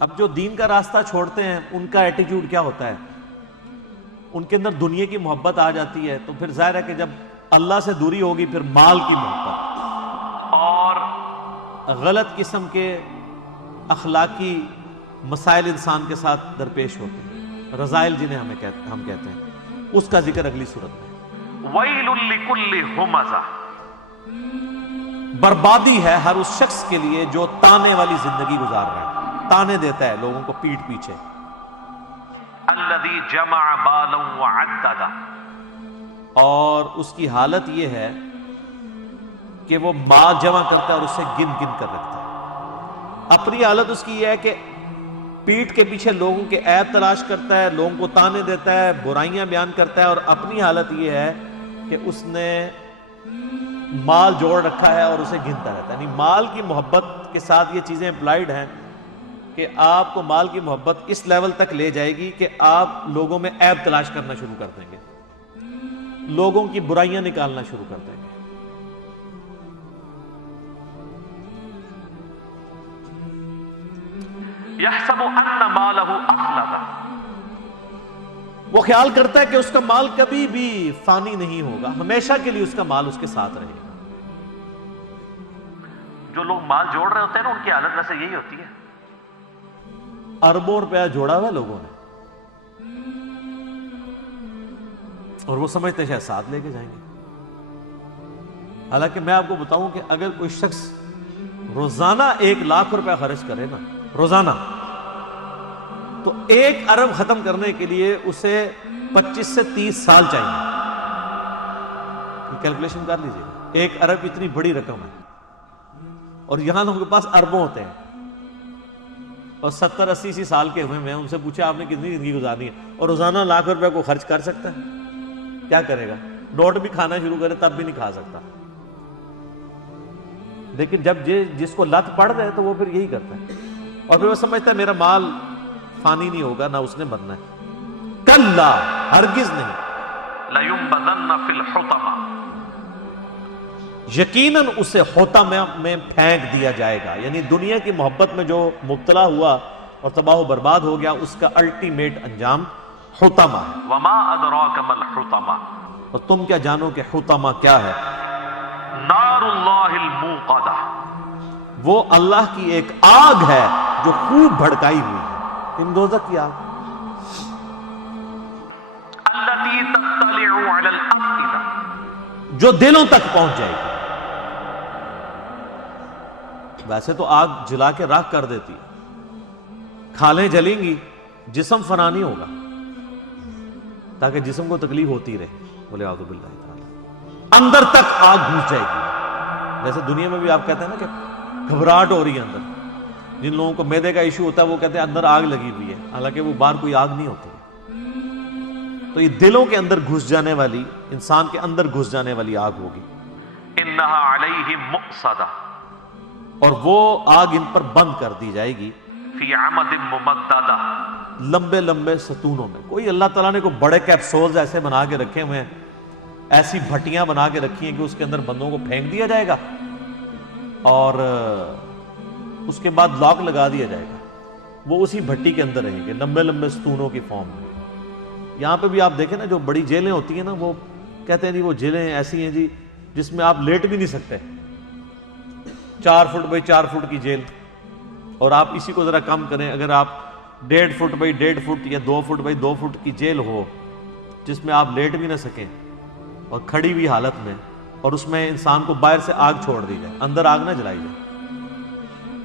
اب جو دین کا راستہ چھوڑتے ہیں ان کا ایٹیٹیوڈ کیا ہوتا ہے؟ ان کے اندر دنیا کی محبت آ جاتی ہے، تو پھر ظاہر ہے کہ جب اللہ سے دوری ہوگی پھر مال کی محبت اور غلط قسم کے اخلاقی مسائل انسان کے ساتھ درپیش ہوتے ہیں، رذائل جنہیں ہم کہتے ہیں، اس کا ذکر اگلی صورت میں۔ وَيْلٌ لِكُلِّ ہُمَزَةٍ، بربادی ہے ہر اس شخص کے لیے جو تانے والی زندگی گزار رہا ہے، تانے دیتا ہے لوگوں کو پیٹھ پیچھے۔ الَّذِي جَمَعَ مَالًا وَعَدَّدَ، اور اس کی حالت یہ ہے کہ وہ مال جمع کرتا ہے اور اسے گن گن کر رکھتا ہے۔ اپنی حالت اس کی یہ ہے کہ پیٹھ کے پیچھے لوگوں کے عیب تلاش کرتا ہے، لوگوں کو تانے دیتا ہے، برائیاں بیان کرتا ہے، اور اپنی حالت یہ ہے کہ اس نے مال جوڑ رکھا ہے اور اسے گنتا رہتا ہے۔ یعنی مال کی محبت کے ساتھ یہ چیزیں اپلائیڈ ہیں کہ آپ کو مال کی محبت اس لیول تک لے جائے گی کہ آپ لوگوں میں عیب تلاش کرنا شروع کر دیں گے، لوگوں کی برائیاں نکالنا شروع کر دیں گے۔ يَحْسَبُ أَنَّ مَالَهُ أَخْلَدَ، وہ خیال کرتا ہے کہ اس کا مال کبھی بھی فانی نہیں ہوگا، ہمیشہ کے لیے اس کا مال اس کے ساتھ رہے گا۔ جو لوگ مال جوڑ رہے ہوتے ہیں نا ان کی حالت ویسے یہی ہوتی ہے۔ اربوں روپیہ جوڑا ہوا ہے لوگوں نے، اور وہ سمجھتے ہیں شاید ساتھ لے کے جائیں گے۔ حالانکہ میں آپ کو بتاؤں کہ اگر کوئی شخص روزانہ 1,00,000 روپیہ خرچ کرے نا، روزانہ، تو 1 ارب ختم کرنے کے لیے اسے 25 سے 30 سال چاہیے۔ کیلکولیشن کر لیجیے، 1 ارب اتنی بڑی رقم ہے، اور یہاں لوگوں کے پاس اربوں ہوتے ہیں، اور 70-80 سال کے ہوئے ہیں، ان سے پوچھا آپ نے کتنی زندگی گزارنی ہے، اور روزانہ 1,00,000 روپے کو خرچ کر سکتا ہے؟ کیا کرے گا؟ نوٹ بھی کھانا شروع کرے تب بھی نہیں کھا سکتا۔ لیکن جب جس کو لت پڑ گئے تو وہ پھر یہی کرتا ہے، اور پھر وہ سمجھتا ہے میرا مال فانی نہیں ہوگا، نہ اس نے مرنا ہے۔ کلا، ہرگز نہیں۔ لَيُنبَذَنَّ فِي الْحُطَمَةِ، یقیناً اسے حطمہ میں پھینک دیا جائے گا، یعنی دنیا کی محبت میں جو مبتلا ہوا اور تباہ و برباد ہو گیا، اس کا الٹیمیٹ انجام حطمہ ہے۔ وَمَا أَدْرَاكَ مَا الْحُطَمَةُ، اور تم کیا جانو کہ حطمہ کیا ہے؟ نَارُ اللَّهِ الْمُوقَدَةُ، وہ اللہ کی ایک آگ ہے جو خوب بھڑکائی ہوئی ہے، دوزخ کی آگ، الَّتِي تَطَّلِعُ عَلَى الْأَفْئِدَةِ، جو دلوں تک پہنچ جائے گی۔ ویسے تو آگ جلا کے راکھ کر دیتی ہے، کھالیں جلیں گی، جسم فنا نہیں ہوگا، تاکہ جسم کو تکلیف ہوتی رہے، بولے اعوذ باللہ تعالی، اندر تک آگ گھس جائے گی۔ جیسے دنیا میں بھی آپ کہتے ہیں نا کہ گھبراہٹ ہو رہی ہے اندر، جن لوگوں کو معدے کا ایشو ہوتا ہے وہ کہتے ہیں اندر آگ لگی ہوئی ہے، حالانکہ وہ باہر کوئی آگ نہیں ہوتی۔ تو یہ دلوں کے اندر گھس جانے والی، انسان کے اندر گھس جانے والی آگ ہوگی، إِنَّهَا عَلَيْهِمْ مُؤْصَدَةٌ، اور وہ آگ ان پر بند کر دی جائے گی فِي عَمَدٍ مُمَدَّدَةٍ، لمبے لمبے ستونوں میں۔ کوئی اللہ تعالیٰ نے کوئی بڑے کیپسولز ایسے بنا کے رکھے ہوئے ہیں، ایسی بھٹیاں بنا کے رکھی ہیں کہ اس کے اندر بندوں کو پھینک دیا جائے گا اور اس کے بعد لاک لگا دیا جائے گا، وہ اسی بھٹی کے اندر رہیں گے، لمبے لمبے ستونوں کی فارم میں۔ یہاں پہ بھی آپ دیکھیں نا، جو بڑی جیلیں ہوتی ہیں نا، وہ کہتے ہیں جی وہ جیلیں ایسی ہیں جی جس میں آپ لیٹ بھی نہیں سکتے، 4 فٹ بائی 4 فٹ کی جیل، اور آپ اسی کو ذرا کم کریں، اگر آپ 1.5 فٹ بائی 1.5 فٹ یا 2 فٹ بائی 2 فٹ کی جیل ہو جس میں آپ لیٹ بھی نہ سکیں اور کھڑی ہوئی حالت میں، اور اس میں انسان کو باہر سے آگ چھوڑ دی جائے، اندر آگ نہ جلائی جائے،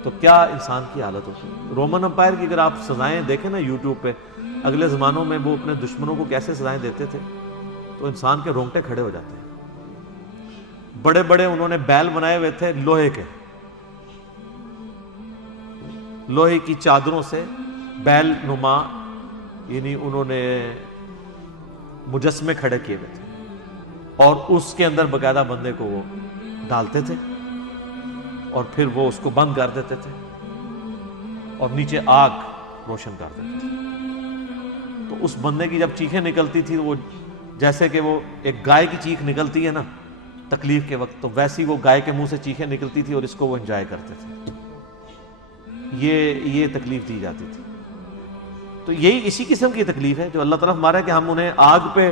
تو کیا انسان کی حالت ہوتی ہے۔ رومن امپائر کی اگر آپ سزائیں دیکھیں نا یوٹیوب پہ، اگلے زمانوں میں وہ اپنے دشمنوں کو کیسے سزائیں دیتے تھے، تو انسان کے رونگٹے کھڑے ہو جاتے ہیں۔ بڑے بڑے انہوں نے بیل بنائے ہوئے تھے لوہے کے، لوہے کی چادروں سے بیل نما، یعنی انہوں نے مجسمے کھڑے کیے ہوئے تھے، اور اس کے اندر باقاعدہ بندے کو وہ ڈالتے تھے اور پھر وہ اس کو بند کر دیتے تھے اور نیچے آگ روشن کر دیتے تھے۔ تو اس بندے کی جب چیخیں نکلتی تھی وہ جیسے کہ وہ ایک گائے کی چیخ نکلتی ہے نا تکلیف کے وقت، تو ویسی وہ گائے کے منہ سے چیخیں نکلتی تھی، اور اس کو وہ انجوائے کرتے تھے۔ یہ تکلیف دی جاتی تھی. تو یہی اسی قسم کی تکلیف ہے جو اللہ تعالیٰ ہمارا ہے کہ ہم انہیں آگ پہ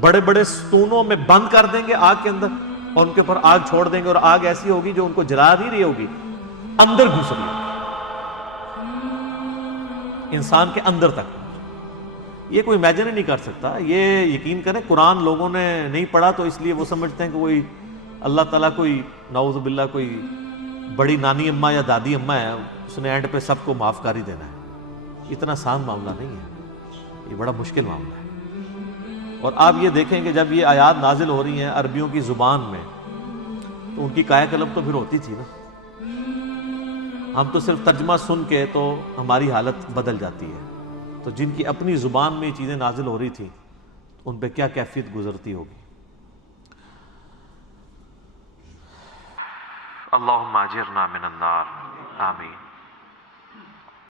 بڑے بڑے ستونوں میں بند کر دیں گے آگ کے اندر اور ان کے اوپر آگ چھوڑ دیں گے اور آگ ایسی ہوگی جو ان کو جلا نہیں رہی ہوگی, اندر گھس رہی ہوگی, انسان کے اندر تک. یہ کوئی امیجن ہی نہیں کر سکتا. یہ یقین کریں قرآن لوگوں نے نہیں پڑھا تو اس لیے وہ سمجھتے ہیں کہ کوئی اللہ تعالیٰ کوئی نعوذ باللہ کوئی بڑی نانی اماں یا دادی اماں ہے, اس نے اینڈ پہ سب کو معاف کر ہی دینا ہے. اتنا آسان معاملہ نہیں ہے, یہ بڑا مشکل معاملہ ہے. اور آپ یہ دیکھیں کہ جب یہ آیات نازل ہو رہی ہیں عربیوں کی زبان میں تو ان کی کایا قلب تو پھر ہوتی تھی نا. ہم تو صرف ترجمہ سن کے تو ہماری حالت بدل جاتی ہے, تو جن کی اپنی زبان میں یہ چیزیں نازل ہو رہی تھیں ان پہ کیا کیفیت گزرتی ہوگی. اللہم اجرنا من النار. آمین.